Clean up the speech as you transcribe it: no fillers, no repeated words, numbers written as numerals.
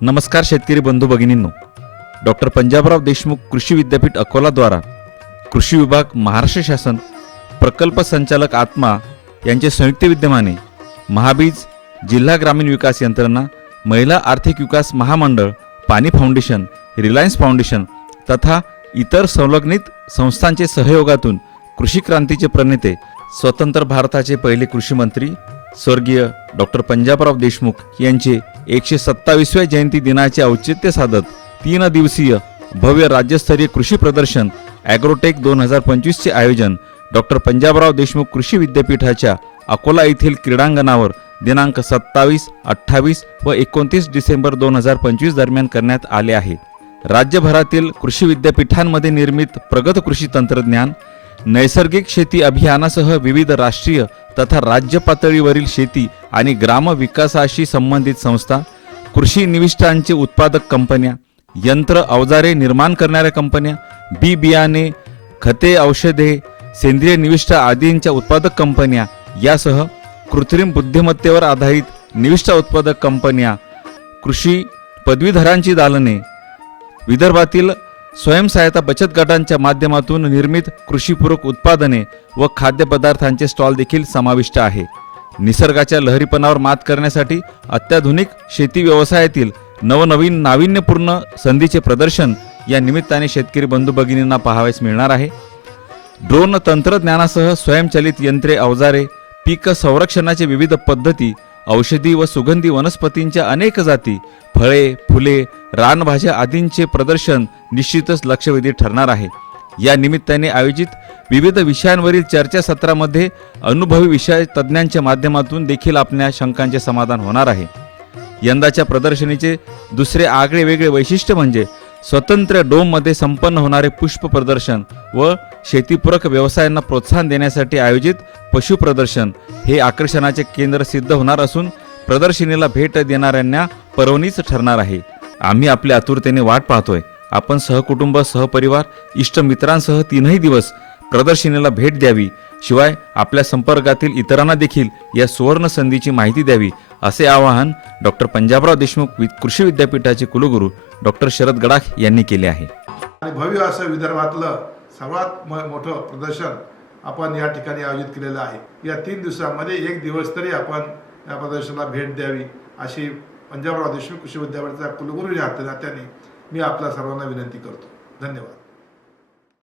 नमस्कार शेतकरी बंधू भगिनींनो, डॉक्टर पंजाबराव देशमुख कृषी विद्यापीठ अकोला द्वारा कृषी विभाग, महाराष्ट्र शासन, प्रकल्प संचालक आत्मा यांचे संयुक्त विद्यमाने महाबीज, जिल्हा ग्रामीण विकास यंत्रणा, महिला आर्थिक विकास महामंडळ, पाणी फाउंडेशन, रिलायन्स फाउंडेशन तथा इतर संलग्नित संस्थांचे सहयोगातून कृषी क्रांतीचे प्रणेते, स्वतंत्र भारताचे पहिले कृषी मंत्री स्वर्गीय डॉक्टर पंजाबराव देशमुख यांचे 127व्या जयंती दिनाचे औचित्य साधत 3 दिवसीय भव्य राज्यस्तरीय कृषी प्रदर्शन ॲग्रोटेक 2025 चे आयोजन डॉक्टर पंजाबराव देशमुख कृषी विद्यापीठाच्या अकोला येथील क्रीडांगणावर दिनांक 27, 28 व 29 डिसेंबर 2025 दरम्यान करण्यात आले आहे. राज्यभरातील कृषी विद्यापीठांमध्ये निर्मित प्रगत कृषी तंत्रज्ञान, नैसर्गिक शेती अभियानासह विविध राष्ट्रीय तथा राज्य पातळीवरील शेती आणि ग्राम विकासाशी संबंधित संस्था, कृषी निविष्ठांचे उत्पादक कंपन्या, यंत्र अवजारे निर्माण करणाऱ्या कंपन्या, बी बियाणे, खते, औषधे, सेंद्रिय निविष्ठ आदींच्या उत्पादक कंपन्या यासह कृत्रिम बुद्धिमत्तेवर आधारित निविष्ठा उत्पादक कंपन्या, कृषी पदवीधरांची दालने, विदर्भातील स्वयंसहायता बचत गटांच्या माध्यमातून निर्मित कृषीपूरक उत्पादने व खाद्यपदार्थांचे स्टॉल देखील समाविष्ट आहे. निसर्गाच्या लहरीपणावर मात करण्यासाठी अत्याधुनिक शेती व्यवसायातील नवनवीन नाविन्यपूर्ण संधीचे प्रदर्शन या निमित्ताने शेतकरी बंधू भगिनींना पाहावयास मिळणार आहे. ड्रोन तंत्रज्ञानासह स्वयंचलित यंत्रे, अवजारे, पीक संरक्षणाचे विविध पद्धती, औषधी व सुगंधी वनस्पतींच्या अनेक जाती, फळे, फुले, रानभाज्या आदींचे प्रदर्शन निश्चितच लक्षवेधी ठरणार आहे. या निमित्ताने आयोजित विविध विषयांवरील चर्चासत्रामध्ये अनुभवी विषय तज्ज्ञांच्या माध्यमातून देखील आपल्या शंकांचे समाधान होणार आहे. यंदाच्या प्रदर्शनीचे दुसरे आगळे वेगळे वैशिष्ट्य म्हणजे स्वतंत्र डोममध्ये संपन्न होणारे पुष्प प्रदर्शन व शेतीपूरक व्यवसायांना प्रोत्साहन देण्यासाठी आयोजित पशु प्रदर्शन हे आकर्षणाचे केंद्र सिद्ध होणार असून प्रदर्शनीला भेट देणाऱ्यांना पर्वणीच ठरणार आहे. आम्ही आपल्या आतुरतेने वाट पाहतोय. आपण सहकुटुंब, सहपरिवार, इष्ट मित्रांसह 3 दिवस प्रदर्शनीला भेट द्यावी. शिवाय आपल्या संपर्कातील इतरांना देखील या सुवर्ण संधीची माहिती द्यावी, असे आवाहन डॉक्टर पंजाबराव देशमुख कृषी विद्यापीठाचे कुलगुरू डॉक्टर शरद गडाख यांनी केले आहे. आणि भव्य असं विदर्भातलं सर्वात मोठं प्रदर्शन आपण या ठिकाणी आयोजित केलेलं आहे. या 3 दिवसांमध्ये 1 दिवस तरी आपण या प्रदर्शनाला भेट द्यावी अशी पंजाबराव देशमुख कृषी विद्यापीठाचा कुलगुरू या नात्याने मी आपल्या सर्वांना विनंती करतो. धन्यवाद.